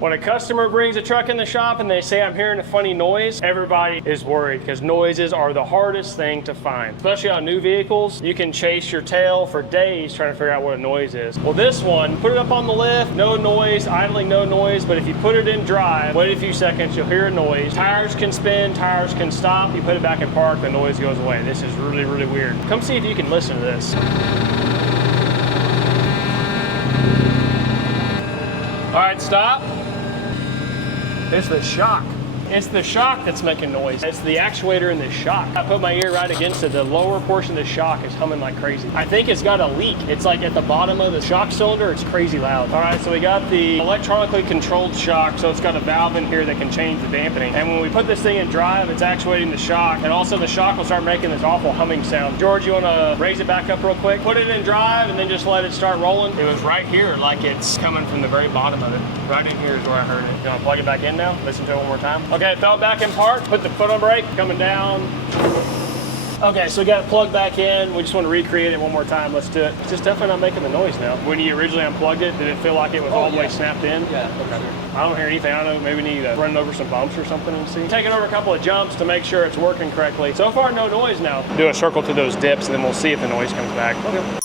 When a customer brings a truck in the shop and they say, I'm hearing a funny noise, everybody is worried because noises are the hardest thing to find. Especially on new vehicles, you can chase your tail for days trying to figure out what a noise is. Well, this one, put it up on the lift, no noise, idling, no noise, but if you put it in drive, wait a few seconds, you'll hear a noise. Tires can spin, tires can stop, you put it back in park, the noise goes away. This is really, really weird. Come see if you can listen to this. All right, stop. It's the shock. It's the shock that's making noise. It's the actuator in the shock. I put my ear right against it. The lower portion of the shock is humming like crazy. I think it's got a leak. It's like at the bottom of the shock cylinder, it's crazy loud. All right, so we got the electronically controlled shock. So it's got a valve in here that can change the dampening. And when we put this thing in drive, it's actuating the shock. And also the shock will start making this awful humming sound. George, you wanna raise it back up real quick? Put it in drive and then just let it start rolling. It was right here, like it's coming from the very bottom of it. Right in here is where I heard it. You wanna plug it back in now? Listen to it one more time. Okay, it fell back in park, put the foot on brake, coming down. Okay, so we got it plugged back in. We just want to recreate it one more time. Let's do it. It's just definitely not making the noise now. When you originally unplugged it, did it feel like it was all the way snapped in? Yeah, okay. I don't hear anything. I don't know, maybe we need to run it over some bumps or something and see. Taking over a couple of jumps to make sure it's working correctly. So far, no noise now. Do a circle to those dips and then we'll see if the noise comes back. Okay.